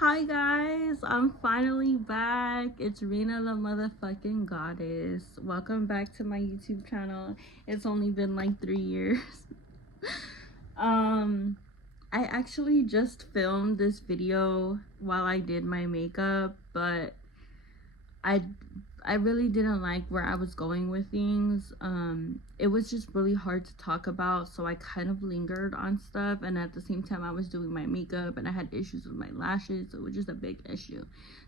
Hi guys, I'm finally back. It's Rena the motherfucking goddess. Welcome back to my YouTube channel. It's only been like 3 years. um I actually just filmed this video while I did my makeup, but I I really didn't like where I was going with things. It was just really hard to talk about, so I kind of lingered on stuff, and at the same time I was doing my makeup and I had issues with my lashes, so it was just a big issue.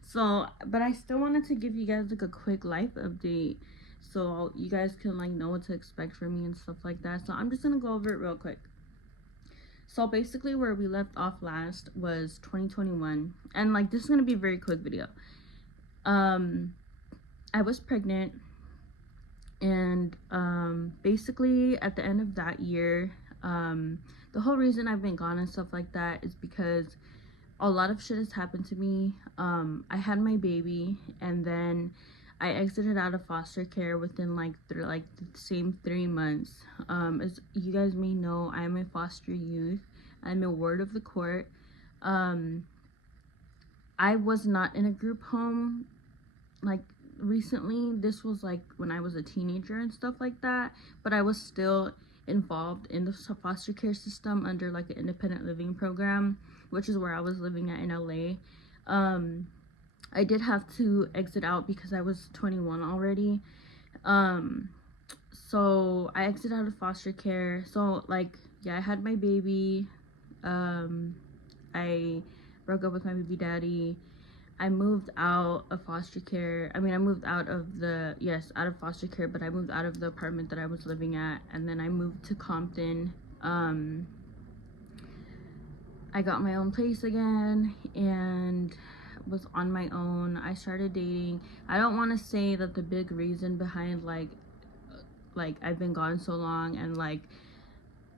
So, but I still wanted to give you guys like a quick life update so you guys can like know what to expect from me and stuff like that. So I'm just gonna go over it real quick. So basically where we left off last was 2021, and like this is gonna be a very quick video. I was pregnant, and basically at the end of that year, the whole reason I've been gone and stuff like that is because a lot of shit has happened to me. I had my baby, and then I exited out of foster care within like the same 3 months. As you guys may know, I'm a foster youth. I'm a ward of the court. I was not in a group home like recently. This was like when I was a teenager and stuff like that, but I was still involved in the foster care system under like an independent living program, which is where I was living at in LA. I did have to exit out because I was 21 already. So I exited out of foster care. So like, yeah, I had my baby. I broke up with my baby daddy. I moved out of foster care. I moved out of out of foster care, but I moved out of the apartment that I was living at, and then I moved to Compton. I got my own place again and was on my own. I started dating. I don't want to say that the big reason behind like I've been gone so long and like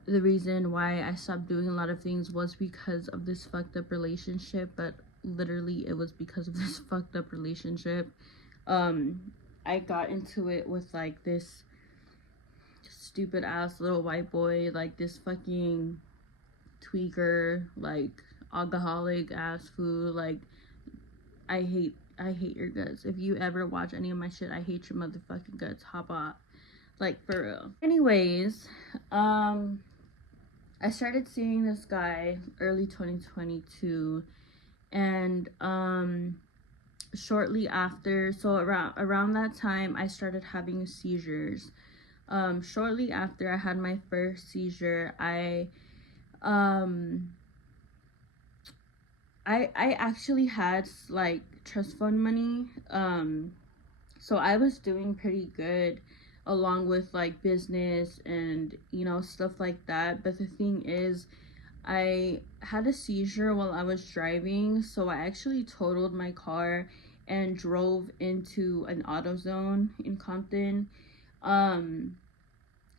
the reason why I stopped doing a lot of things was because of this fucked up relationship, but literally it was because of this fucked up relationship. I got into it with like this stupid ass little white boy, like this fucking tweaker, like alcoholic ass fool. Like I hate your guts. If you ever watch any of my shit, I hate your motherfucking guts. Hop off. Like for real. Anyways, I started seeing this guy early 2022, and shortly after, so around that time I started having seizures. Shortly after I had my first seizure, I actually had like trust fund money. So I was doing pretty good along with like business and stuff like that. But the thing is, I had a seizure while I was driving, so I actually totaled my car and drove into an auto zone in Compton. And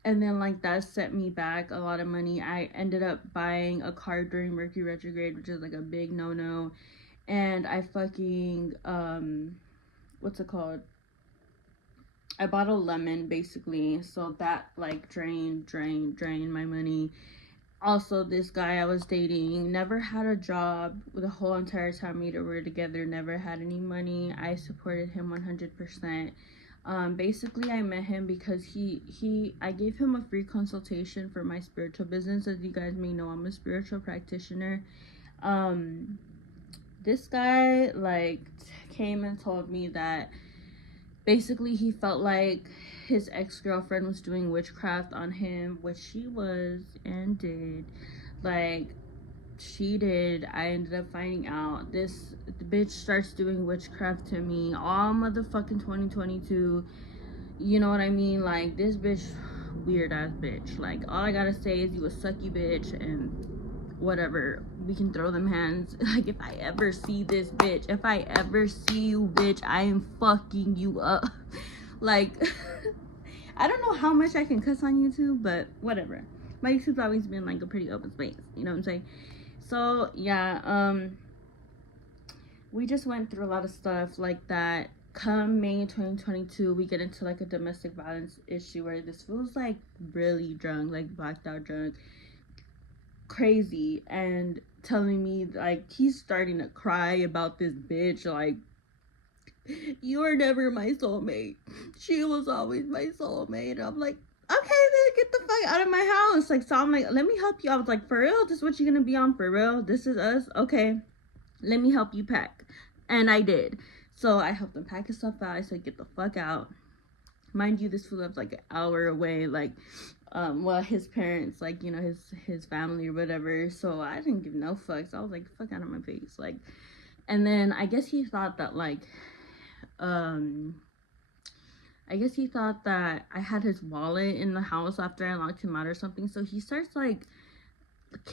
then like that set me back a lot of money. I ended up buying a car during Mercury retrograde, which is like a big no-no. And I fucking what's it called? I bought a lemon basically, so that like drained my money. Also, this guy I was dating never had a job the whole entire time we were together, never had any money. I supported him 100%. Basically I met him because I gave him a free consultation for my spiritual business. As you guys may know, I'm a spiritual practitioner. This guy like came and told me that basically he felt like his ex-girlfriend was doing witchcraft on him, which she was and did. Like she did. I ended up finding out the bitch starts doing witchcraft to me all motherfucking 2022. You know what I mean? Like this bitch, weird ass bitch. Like all I gotta say is you a sucky bitch, and whatever, we can throw them hands. Like if I ever see this bitch, if I ever see you bitch, I am fucking you up. Like I don't know how much I can cuss on YouTube, but whatever. My YouTube's always been like a pretty open space, you know what I'm saying? So yeah, we just went through a lot of stuff like that. Come May 2022, we get into like a domestic violence issue where this fool's like really drunk, like blacked out drunk, crazy. And telling me, like, he's starting to cry about this bitch, like, you were never my soulmate. She was always my soulmate. And I'm like, okay, then get the fuck out of my house. Like, so I'm like, let me help you. I was like, for real? This is what you're gonna be on, for real? This is us? Okay, let me help you pack. And I did. So I helped him pack his stuff out. I said, get the fuck out. Mind you, this fool lives like an hour away. Like, well, his parents, like, you know, his family or whatever. So I didn't give no fucks. I was like, fuck out of my face. Like, and then I guess he thought that, like, I guess he thought that I had his wallet in the house after I locked him out or something. So he starts, like,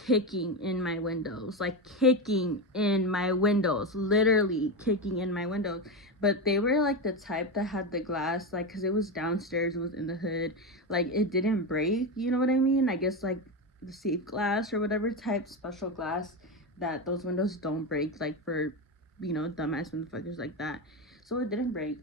kicking in my windows, like kicking in my windows, literally kicking in my windows. But they were like the type that had the glass, like, because it was downstairs, it was in the hood, like it didn't break, you know what I mean? I guess like the safe glass or whatever type special glass that those windows don't break, like for, you know, dumbass motherfuckers like that. So it didn't break.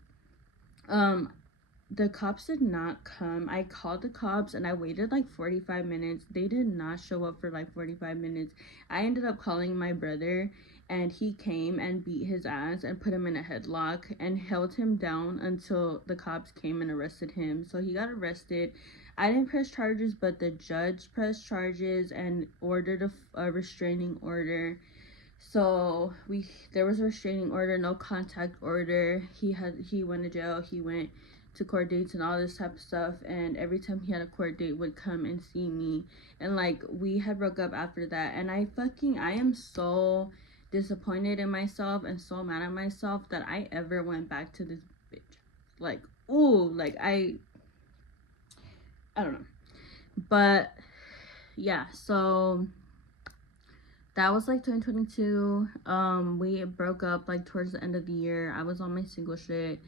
The cops did not come. I called the cops and I waited like 45 minutes. They did not show up for like 45 minutes. I ended up calling my brother and he came and beat his ass and put him in a headlock and held him down until the cops came and arrested him. So he got arrested. I didn't press charges, but the judge pressed charges and ordered a restraining order. So there was a restraining order, no contact order. He went to jail. He went to court dates and all this type of stuff, and every time he had a court date would come and see me, and like we had broke up after that. And I am so disappointed in myself and so mad at myself that I ever went back to this bitch. Like, ooh, like I don't know. But yeah, so that was like 2022. We broke up like towards the end of the year. I was on my single shit.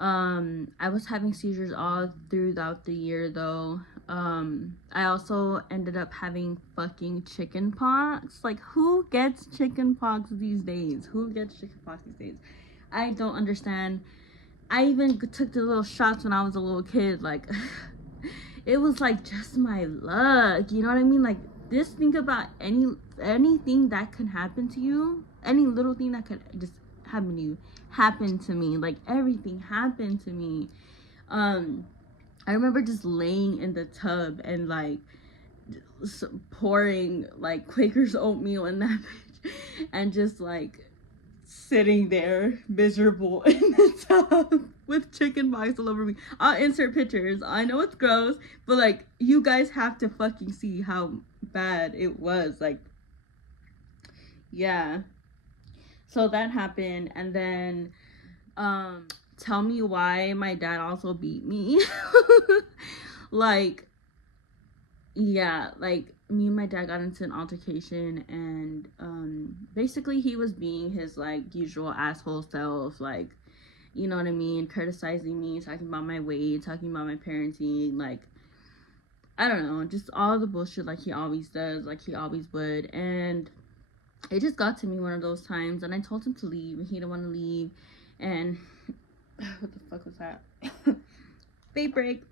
I was having seizures all throughout the year though. I also ended up having fucking chicken pox. Like, who gets chicken pox these days? Who gets chicken pox these days? I don't understand. I even took the little shots when I was a little kid. Like, it was like just my luck. You know what I mean? Like, just think about anything that could happen to you. Any little thing that could just happen to you happened to me. Like, everything happened to me. I remember just laying in the tub and like pouring like Quaker's oatmeal in that bitch and just like sitting there miserable in the tub with chicken pox all over me. I'll insert pictures. I know it's gross, but like, you guys have to fucking see how bad it was. Like, yeah. So that happened, and then tell me why my dad also beat me. Like, yeah, like me and my dad got into an altercation, and basically he was being his like usual asshole self, like, you know what I mean, criticizing me, talking about my weight, talking about my parenting, like, I don't know, just all the bullshit like he always does, like he always would. And it just got to me one of those times, and I told him to leave, and he didn't want to leave. And what the fuck was that? Vape break.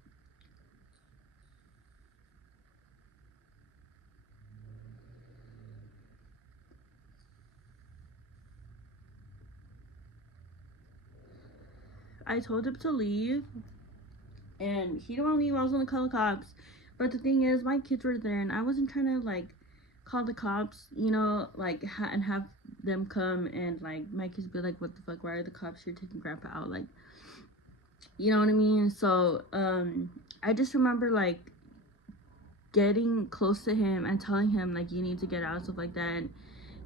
I told him to leave, and he didn't want to leave. I was gonna call the cops, but the thing is, my kids were there, and I wasn't trying to like call the cops, you know, like and have them come and like my kids be like, what the fuck, why are the cops here taking grandpa out? Like, you know what I mean? So I just remember like getting close to him and telling him like, you need to get out, stuff like that. And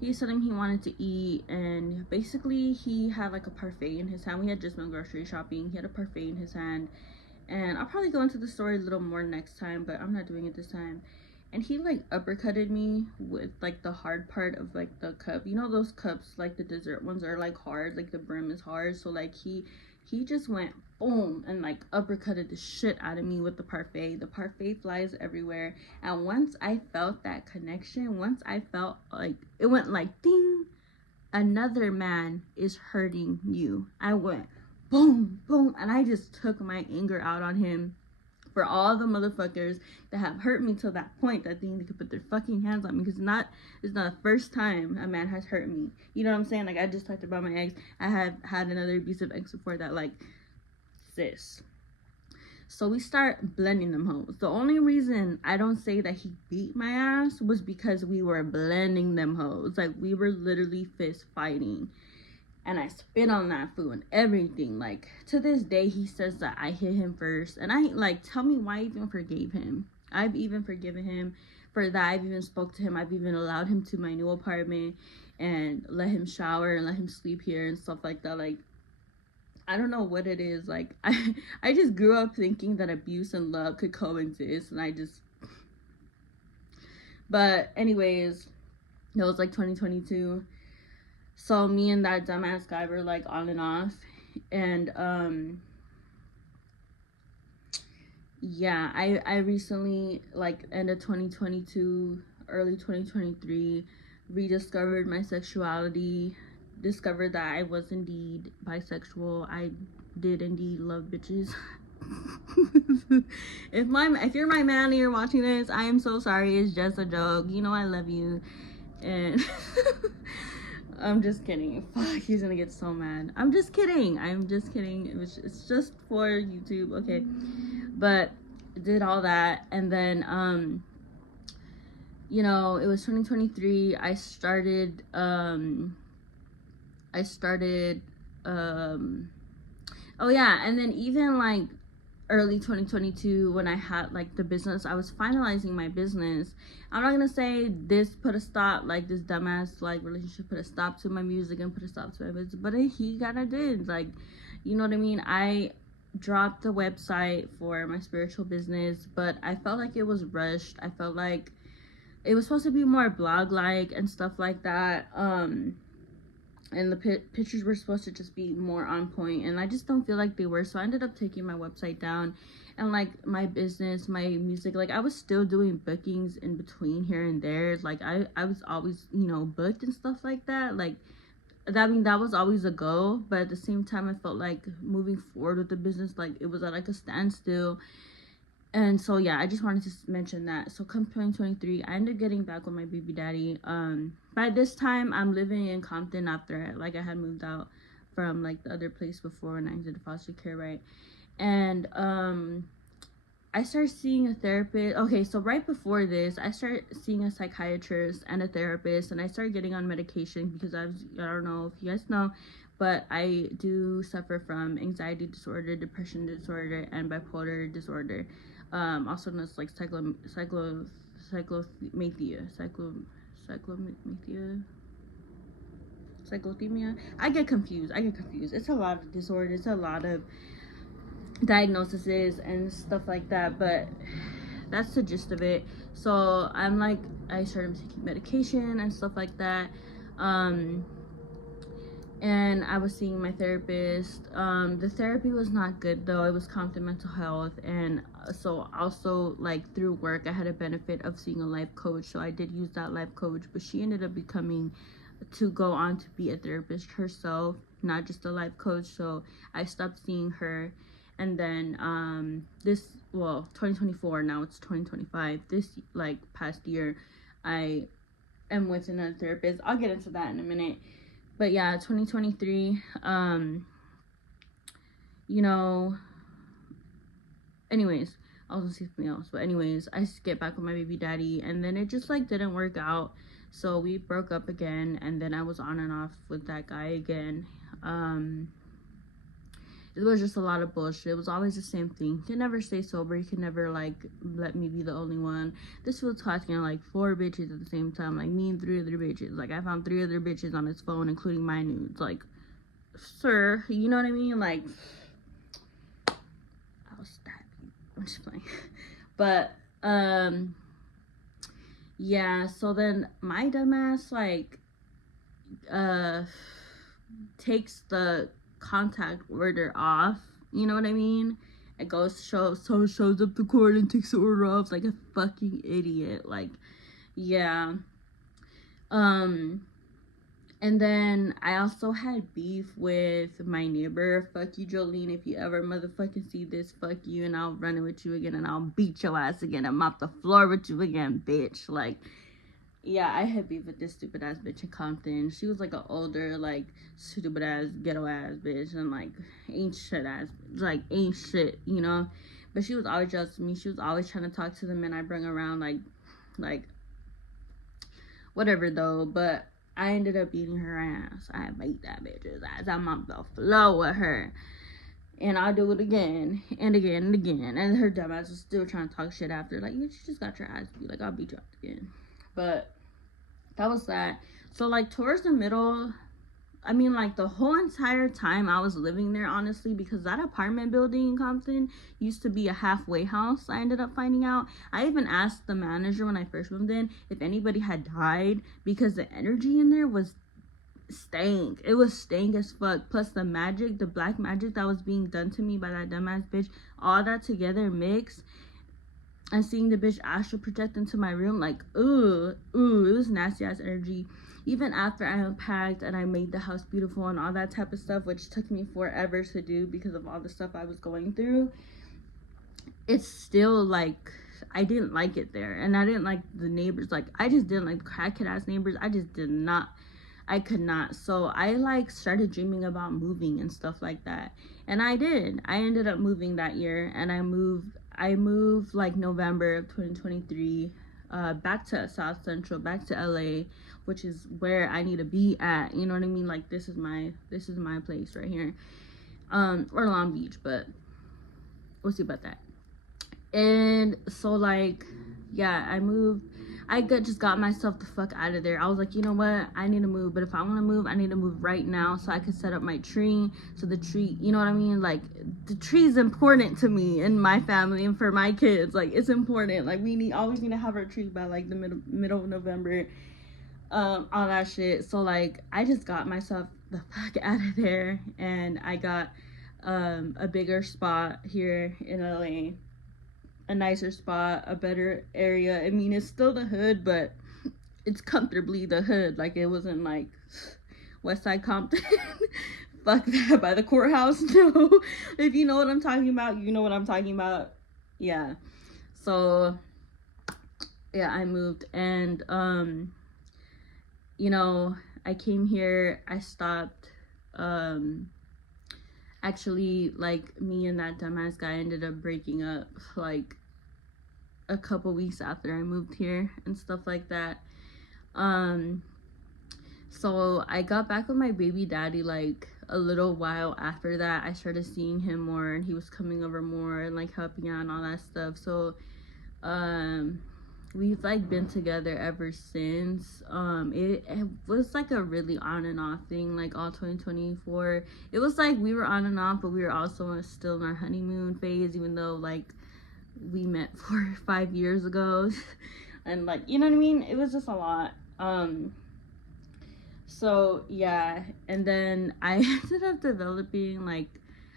he said he wanted to eat, and basically he had like a parfait in his hand. We had just been grocery shopping. He had a parfait in his hand, and I'll probably go into the story a little more next time, but I'm not doing it this time. And he like uppercutted me with like the hard part of like the cup. You know those cups, like the dessert ones, are like hard, like the brim is hard. So like he just went boom and like uppercutted the shit out of me with the parfait. The parfait flies everywhere. And once I felt that connection, once I felt like it went like ding, another man is hurting you, I went boom boom, and I just took my anger out on him for all the motherfuckers that have hurt me to that point that they need to put their fucking hands on me, because it's not the first time a man has hurt me. You know what I'm saying? Like, I just talked about my ex. I have had another abusive ex before that. Like, sis. So we start blending them hoes. The only reason I don't say that he beat my ass was because we were blending them hoes. Like, we were literally fist fighting. And I spit on that fool and everything. Like, to this day, he says that I hit him first. And I, like, tell me why I even forgave him. I've even forgiven him for that. I've even spoke to him. I've even allowed him to my new apartment and let him shower and let him sleep here and stuff like that. Like, I don't know what it is. Like, I just grew up thinking that abuse and love could coexist. And but anyways, it was like 2022. So me and that dumbass guy were like on and off. And yeah, I recently, like, end of 2022, early 2023, rediscovered my sexuality, discovered that I was indeed bisexual. I did indeed love bitches. If you're my man and you're watching this, I am so sorry. It's just a joke. You know I love you. And I'm just kidding. Fuck, he's gonna get so mad. I'm just kidding. It's just for YouTube, okay? But did all that, and then you know, it was 2023. I started oh yeah, and then even like early 2022, when I had like the business, I was finalizing my business. I'm not gonna say this put a stop, like this dumbass like relationship put a stop to my music and put a stop to my business, but he kinda did. Like, you know what I mean? I dropped the website for my spiritual business, but I felt like it was rushed. I felt like it was supposed to be more blog like and stuff like that. And the pictures were supposed to just be more on point, and I just don't feel like they were. So I ended up taking my website down, and like my business, my music, like I was still doing bookings in between here and there. Like I was always, you know, booked and stuff like that. Like that, I mean, that was always a goal, but at the same time I felt like moving forward with the business, like it was at like a standstill. And so yeah, I just wanted to mention that. So come 2023, I ended up getting back with my baby daddy. By this time I'm living in Compton after like I had moved out from like the other place before when I did foster care, right? And I started seeing a therapist. Okay, so right before this, I started seeing a psychiatrist and a therapist, and I started getting on medication because I don't know if you guys know, but I do suffer from anxiety disorder, depression disorder, and bipolar disorder. Also known as like cyclothymia. I get confused. It's a lot of disorders. It's a lot of diagnoses and stuff like that, but that's the gist of it. So I started taking medication and stuff like that. And I was seeing my therapist. The therapy was not good though. It was Compton Mental Health, and so also like through work I had a benefit of seeing a life coach, so I did use that life coach, but she ended up becoming to go on to be a therapist herself, not just a life coach. So I stopped seeing her, and then 2024, now it's 2025, this like past year I am with another therapist. I'll get into that in a minute. But yeah, 2023, you know, anyways, I was gonna say something else, but anyways, I get back with my baby daddy, and then it just like didn't work out, so we broke up again, and then I was on and off with that guy again. It was just a lot of bullshit. It was always the same thing. You can never stay sober. You can never like let me be the only one. This was talking like 4 bitches at the same time, like me and 3 other bitches. Like I found 3 other bitches on his phone, including my nudes. Like, sir, you know what I mean? Like, I'll stab you. I'm just playing. But yeah. So then my dumbass like takes the contact order off, you know what I mean? It shows up the court and takes the order off like a fucking idiot. Like, yeah. And then I also had beef with my neighbor. Fuck you, Jolene. If you ever motherfucking see this, fuck you, and I'll run it with you again, and I'll beat your ass again and mop the floor with you again, bitch. Like, yeah, I had beef with this stupid ass bitch in Compton. She was like an older, like, stupid ass, ghetto ass bitch, and like, ain't shit ass, like, ain't shit, you know? But she was always jealous of me. She was always trying to talk to the men I bring around, like, whatever though. But I ended up beating her ass. I beat that bitch's ass. I'm on the floor with her. And I'll do it again and again and again. And her dumb ass was still trying to talk shit after. Like, you just got your ass beat. Like, I'll beat you up again. But that was that. So, like, towards the middle, I mean, like, the whole entire time I was living there, honestly, because that apartment building in Compton used to be a halfway house, I ended up finding out. I even asked the manager when I first moved in if anybody had died, because the energy in there was stank. It was stank as fuck. Plus the magic, the black magic that was being done to me by that dumbass bitch, all that together mixed, and seeing the bitch astral project into my room, like, ooh, it was nasty ass energy. Even after I unpacked and I made the house beautiful and all that type of stuff, which took me forever to do because of all the stuff I was going through, it's still like, I didn't like it there. And I didn't like the neighbors. Like, I just didn't like the crackhead ass neighbors. I just did not. I could not. So I like started dreaming about moving and stuff like that. And I did. I ended up moving that year, and I moved like November of 2023 back to South Central, back to LA, which is where I need to be at. You know what I mean? Like, this is my place right here. Or Long Beach, but we'll see about that. And so, like, yeah, I moved. I just got myself the fuck out of there. I was like, you know what? I need to move. But if I want to move, I need to move right now so I can set up my tree. So the tree, you know what I mean? Like, the tree is important to me and my family and for my kids. Like, it's important. Like, we always need to have our tree by, like, the middle of November. All that shit. So, like, I just got myself the fuck out of there. And I got a bigger spot here in LA. A nicer spot, a better area. I mean, it's still the hood, but it's comfortably the hood. Like, it wasn't like West Side Compton. Fuck that, by the courthouse. No. If you know what I'm talking about, you know what I'm talking about. Yeah. So, yeah, I moved. And, you know, I came here. I stopped. Actually, like, me and that dumbass guy ended up breaking up, like, a couple weeks after I moved here and stuff like that. So I got back with my baby daddy, like, a little while after that. I started seeing him more, and he was coming over more and, like, helping out and all that stuff. So we've, like, been together ever since. It was like a really on and off thing, like, all 2024. It was like we were on and off, but we were also still in our honeymoon phase, even though, like, we met 4 or 5 years ago. And, like, you know what I mean? It was just a lot. So yeah, and then I ended up developing, like,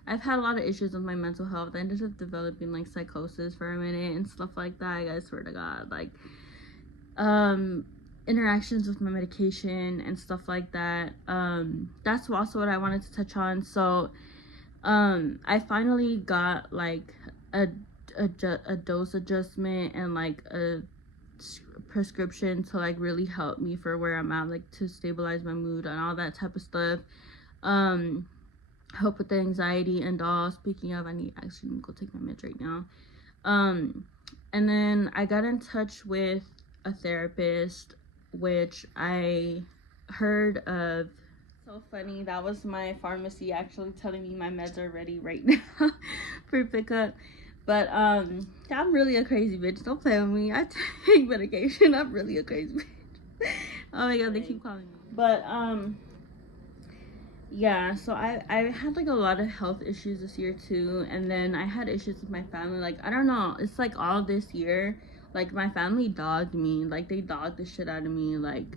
I've had a lot of issues with my mental health. I ended up developing, like, psychosis for a minute and stuff like that. I swear to God, like, interactions with my medication and stuff like that. That's also what I wanted to touch on. So I finally got, like, a dose adjustment and, like, a prescription to, like, really help me for where I'm at, like, to stabilize my mood and all that type of stuff. Help with the anxiety and all. Speaking of, I need actually to go take my meds right now. And then I got in touch with a therapist, which I heard of. So funny, that was my pharmacy actually telling me my meds are ready right now for pickup. But I'm really a crazy bitch. Don't play with me. I take medication. I'm really a crazy bitch. Oh my God, they keep calling me. But yeah, so I had, like, a lot of health issues this year too, and then I had issues with my family. Like, I don't know, it's like all this year, like, my family dogged me. Like, they dogged the shit out of me, like,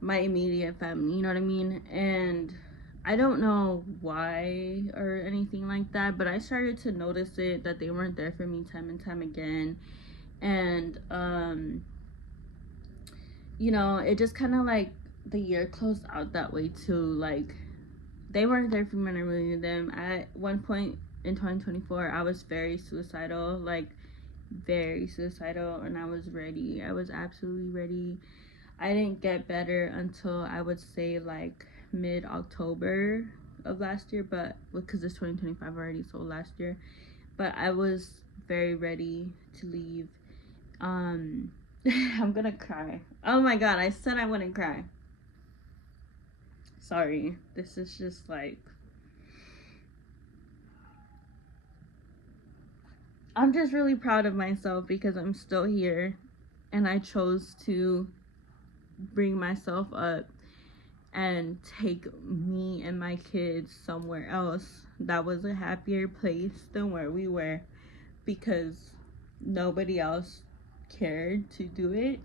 my immediate family, you know what I mean? And I don't know why or anything like that, but I started to notice it, that they weren't there for me time and time again. And you know, it just kind of, like, the year closed out that way too. Like, they weren't there for me when I really needed them. At one point in 2024, I was very suicidal, like very suicidal, and I was ready. I was absolutely ready. I didn't get better until I would say like mid-October of last year, but because it's 2025 already, so last year. But I was very ready to leave. I'm gonna cry. Oh my god, I said I wouldn't cry. Sorry, this is just like, I'm just really proud of myself because I'm still here and I chose to bring myself up and take me and my kids somewhere else that was a happier place than where we were, because nobody else cared to do it.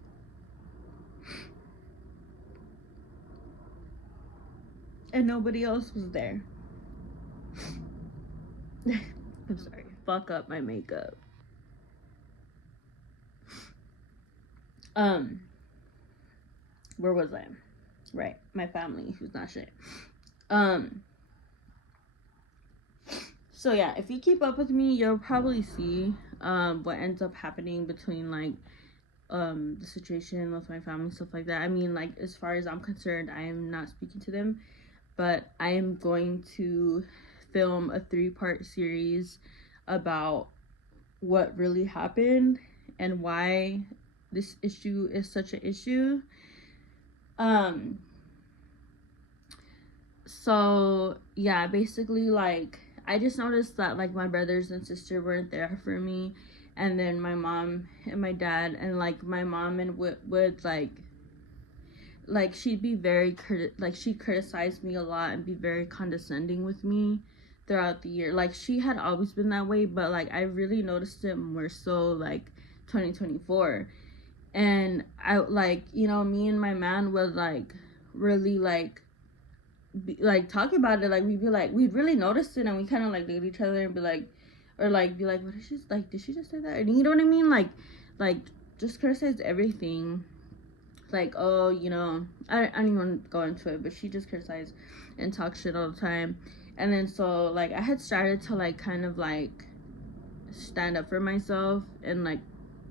And nobody else was there. I'm sorry. Fuck up my makeup. Where was I? Right, my family, who's not shit. So yeah, if you keep up with me, you'll probably see what ends up happening between like the situation with my family, stuff like that. I mean, like, as far as I'm concerned, I am not speaking to them, but I am going to film a 3-part series about what really happened and why this issue is such an issue. So yeah, basically, like, I just noticed that like my brothers and sister weren't there for me, and then my mom and my dad, and like my mom and would like she'd be very she criticized me a lot and be very condescending with me throughout the year. Like, she had always been that way, but like I really noticed it more so like 2024. And I, like, you know, me and my man would like really like talk about it. Like, we'd really notice it, and we kind of like look at each other and be like, or like be like, what is she like, did she just say that? And you know what I mean? Like just criticize everything. Like, oh, you know, I don't even want to go into it, but she just criticized and talk shit all the time. And then so like I had started to like kind of like stand up for myself and like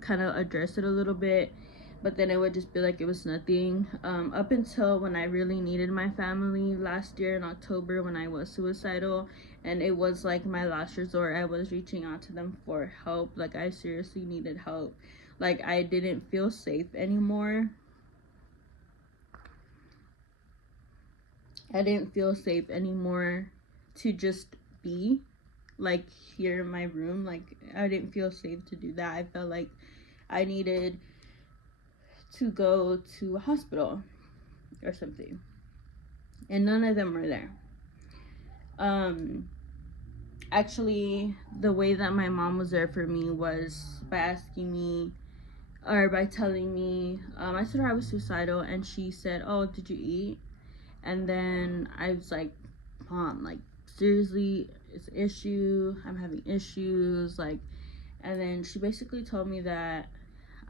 kind of address it a little bit, but then it would just be like it was nothing, up until when I really needed my family last year in October, when I was suicidal, and it was like my last resort. I was reaching out to them for help. Like, I seriously needed help. Like, I didn't feel safe anymore. I didn't feel safe anymore to just be like here in my room. Like, I didn't feel safe to do that. I felt like I needed to go to a hospital or something, and none of them were there. Actually, the way that my mom was there for me was by asking me, or by telling me, I told her I was suicidal, and she said, oh, did you eat? And then I was like, Mom, like, seriously, it's an issue, I'm having issues, like. And then she basically told me that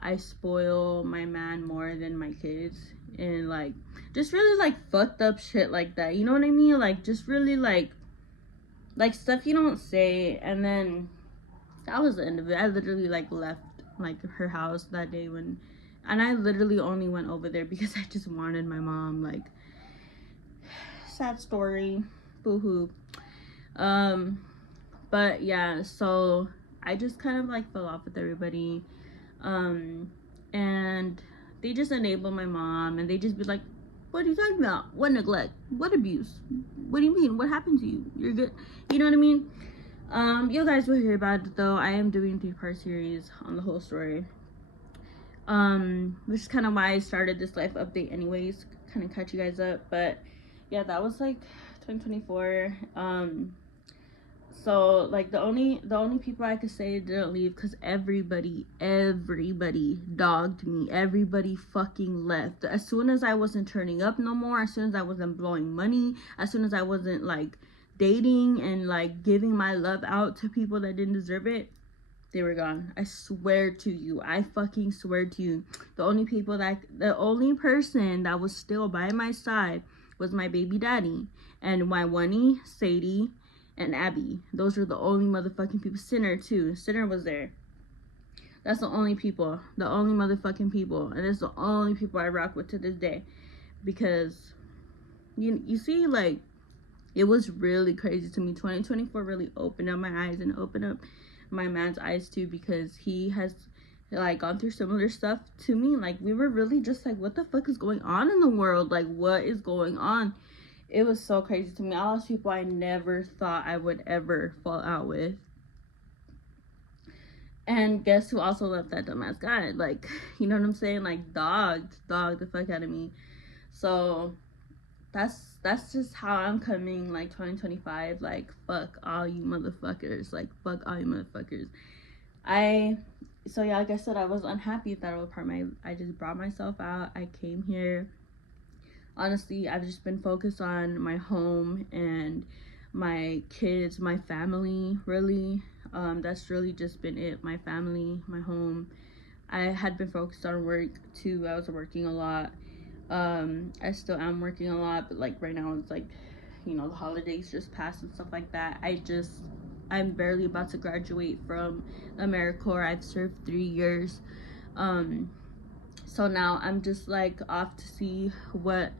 I spoil my man more than my kids, and like just really like fucked up shit like that, you know what I mean? Like, just really like stuff you don't say. And then that was the end of it. I literally like left like her house that day, and I literally only went over there because I just wanted my mom. Like, sad story, boo-hoo. But yeah, so I just kind of like fell off with everybody, and they just enable my mom, and they just be like, what are you talking about? What neglect? What abuse? What do you mean? What happened to you? You're good. You know what I mean? You guys will hear about it though. I am doing a 3-part series on the whole story, which is kind of why I started this life update anyways, kind of catch you guys up. But yeah, that was like 2024. So like the only people I could say didn't leave, because everybody dogged me. Everybody fucking left as soon as I wasn't turning up no more, as soon as I wasn't blowing money, as soon as I wasn't like dating and like giving my love out to people that didn't deserve it. they were gone. I swear to you. I fucking swear to you. The only person that was still by my side was my baby daddy and my oney, Sadie, and Abby. Those were the only motherfucking people. Sinner too. Sinner was there. That's the only people. The only motherfucking people. And it's the only people I rock with to this day. Because you see, like, it was really crazy to me. 2024 really opened up my eyes and opened up my man's eyes too, because he has like gone through similar stuff to me. Like, we were really just like, what the fuck is going on in the world? Like, what is going on? It was so crazy to me. All those people I never thought I would ever fall out with. And guess who also left that dumbass guy? Like, you know what I'm saying? Like, dogged the fuck out of me. So that's just how I'm coming, like, 2025. Like, fuck all you motherfuckers. Like, fuck all you motherfuckers. So yeah, like I said, I was unhappy that I was part of I just brought myself out. I came here. Honestly, I've just been focused on my home and my kids, my family, really. That's really just been it. My family, my home. I had been focused on work too. I was working a lot. I still am working a lot, but like right now it's like, you know, the holidays just passed and stuff like that. I'm barely about to graduate from AmeriCorps. I've served 3 years. So now I'm just like off to see what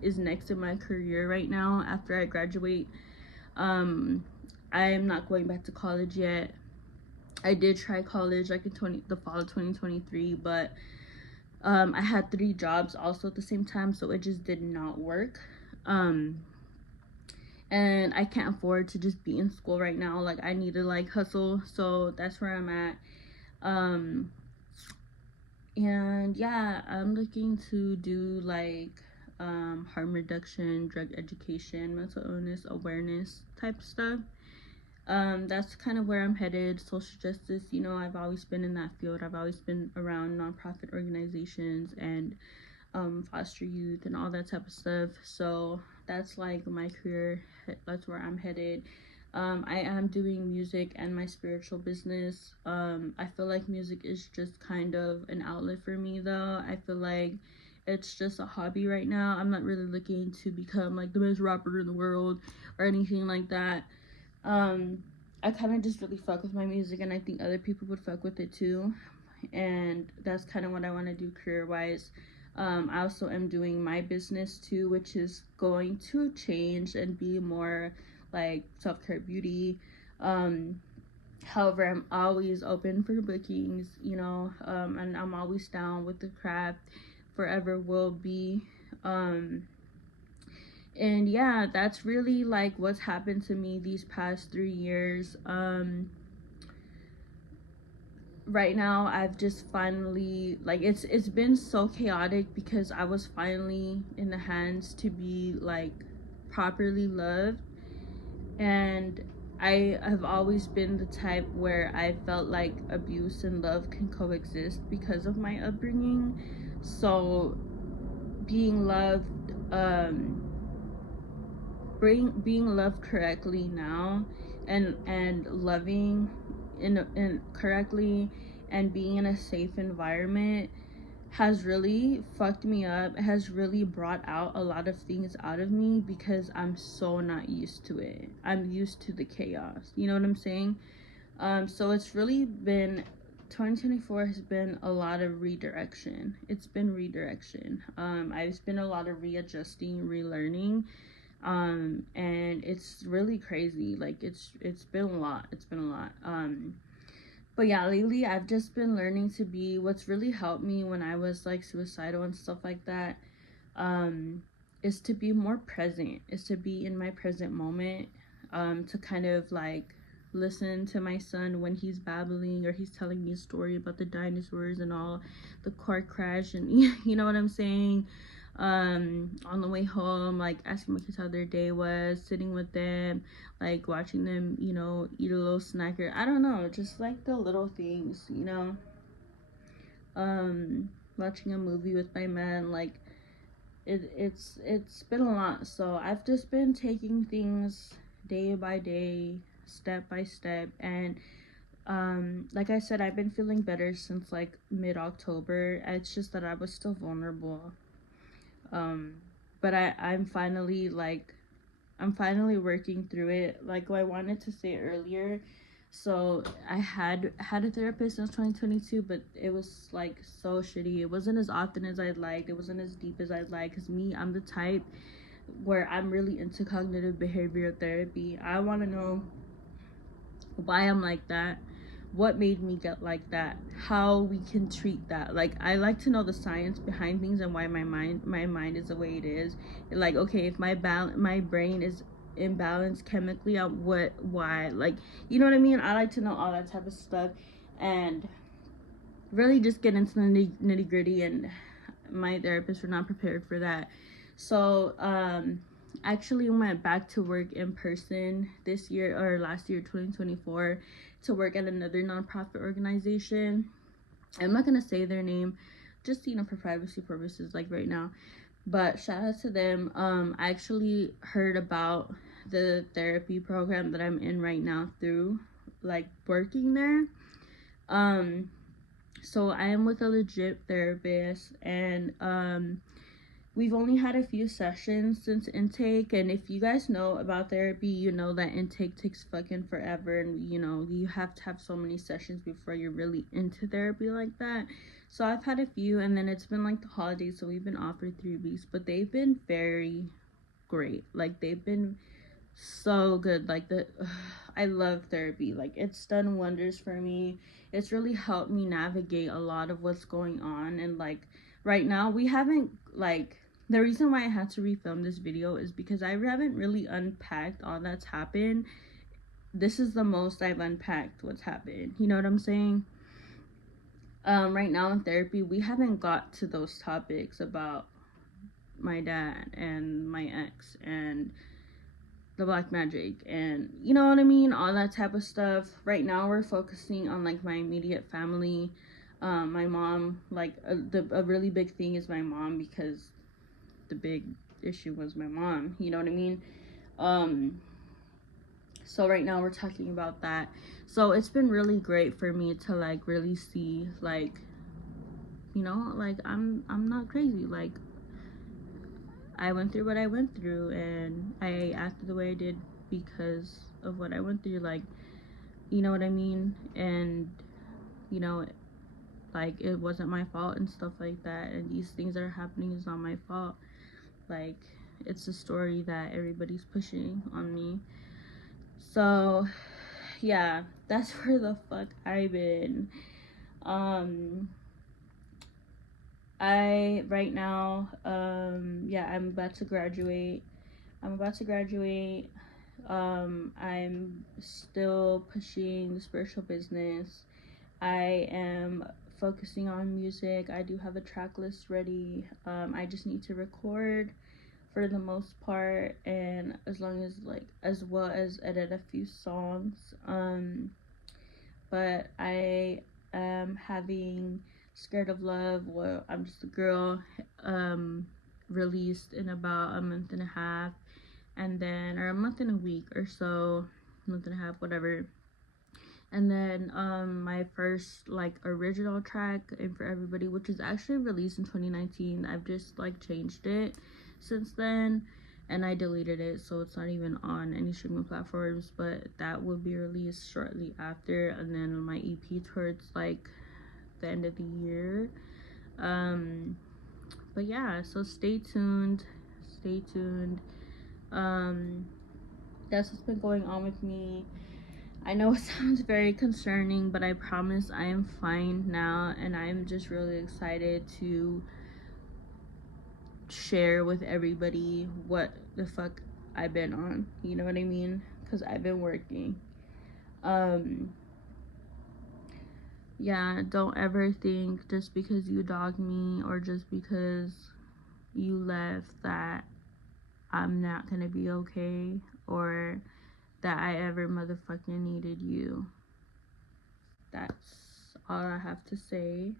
is next in my career right now after I graduate. I'm not going back to college yet. I did try college like in the fall of 2023, but I had 3 jobs also at the same time, so it just did not work. And I can't afford to just be in school right now. Like, I need to like hustle, so that's where I'm at. And yeah, I'm looking to do like harm reduction, drug education, mental illness awareness type stuff. That's kind of where I'm headed. Social justice, you know, I've always been in that field. I've always been around nonprofit organizations and foster youth and all that type of stuff. So that's like my career. That's where I'm headed. I am doing music and my spiritual business. I feel like music is just kind of an outlet for me, though. I feel like it's just a hobby right now. I'm not really looking to become like the best rapper in the world or anything like that. I kind of just really fuck with my music, and I think other people would fuck with it too. And that's kind of what I want to do career wise. I also am doing my business too, which is going to change and be more like self-care beauty. However, I'm always open for bookings, you know, and I'm always down with the craft, forever will be. And yeah, that's really like what's happened to me these past 3 years. Right now I've just finally, like, it's been so chaotic because I was finally in the hands to be like properly loved. And I have always been the type where I felt like abuse and love can coexist because of my upbringing. So being loved, being loved correctly now, and loving in correctly, and being in a safe environment has really fucked me up. It has really brought out a lot of things out of me because I'm so not used to it. I'm used to the chaos, you know what I'm saying? So it's really been, 2024 has been a lot of redirection. It's been redirection. I've been a lot of readjusting, relearning, and it's really crazy. Like, it's been a lot. But yeah, lately I've just been learning to be, what's really helped me when I was like suicidal and stuff like that, is to be more present, is to be in my present moment, to kind of like listen to my son when he's babbling or he's telling me a story about the dinosaurs and all the car crash, and you know what I'm saying. On the way home, like asking my kids how their day was, sitting with them, like watching them, you know, eat a little snack, or I don't know, just like the little things, you know. Watching a movie with my man, like it's been a lot. So I've just been taking things day by day, step by step, and Like I said, I've been feeling better since like mid-October. It's just that I was still vulnerable. um but I'm finally like, I'm finally working through it. Like I wanted to say earlier, so I had a therapist since 2022, but it was like so shitty. It wasn't as often as I'd like, it wasn't as deep as I'd like, because me, I'm the type where I'm really into cognitive behavioral therapy. I want to know why I'm like that, what made me get like that, how we can treat that. Like I like to know the science behind things and why my mind is the way it is. Like, okay, if my brain is imbalanced chemically, why, like, you know what I mean? I like to know all that type of stuff and really just get into the nitty gritty, and my therapists were not prepared for that. So actually went back to work in person this year, or last year, 2024, to work at another nonprofit organization. I'm not gonna say their name, just, you know, for privacy purposes, like right now, but shout out to them. I actually heard about the therapy program that I'm in right now through like working there. So I am with a legit therapist, and we've only had a few sessions since intake. And if you guys know about therapy, you know that intake takes fucking forever, and you know you have to have so many sessions before you're really into therapy like that. So I've had a few, and then it's been like the holidays, so we've been off for 3 weeks, but they've been very great. Like they've been so good. Like I love therapy. Like it's done wonders for me. It's really helped me navigate a lot of what's going on. And like right now we haven't, like, the reason why I had to refilm this video is because I haven't really unpacked all that's happened. This is the most I've unpacked what's happened, you know what I'm saying? Right now in therapy we haven't got to those topics about my dad and my ex and the black magic, and you know what I mean, all that type of stuff. Right now we're focusing on like my immediate family. My mom, like a really big thing is my mom, because the big issue was my mom, you know what I mean? So right now we're talking about that. So it's been really great for me to like really see, like, you know, like I'm not crazy. Like I went through what I went through, and I acted the way I did because of what I went through. Like, you know what I mean? And, you know, like, it wasn't my fault and stuff like that. And these things that are happening is not my fault. Like, it's a story that everybody's pushing on me. So, yeah, that's where the fuck I've been. I right now, yeah, I'm about to graduate. I'm still pushing the spiritual business. I am focusing on music. I do have a track list ready. I just need to record for the most part, and as well as edit a few songs. But I am having Scared of Love, well, I'm Just a Girl, released in about a month and a half, and then, or a month and a week or so, month and a half, whatever. And then my first like original track, And For Everybody, which is actually released in 2019. I've just like changed it since then, and I deleted it, so it's not even on any streaming platforms, but that will be released shortly after. And then my EP towards like the end of the year. But yeah, so stay tuned. That's what's been going on with me. I know it sounds very concerning, but I promise I am fine now, and I'm just really excited to share with everybody what the fuck I've been on, you know what I mean? Because I've been working. Yeah, don't ever think just because you dog me or just because you left that I'm not gonna be okay, or that I ever motherfucking needed you. That's all I have to say.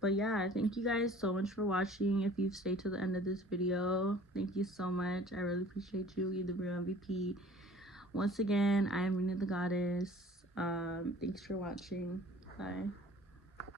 But yeah, thank you guys so much for watching. If you've stayed to the end of this video, thank you so much. I really appreciate you. You're the real MVP. Once again, I am Rena the Goddess. Thanks for watching. Bye.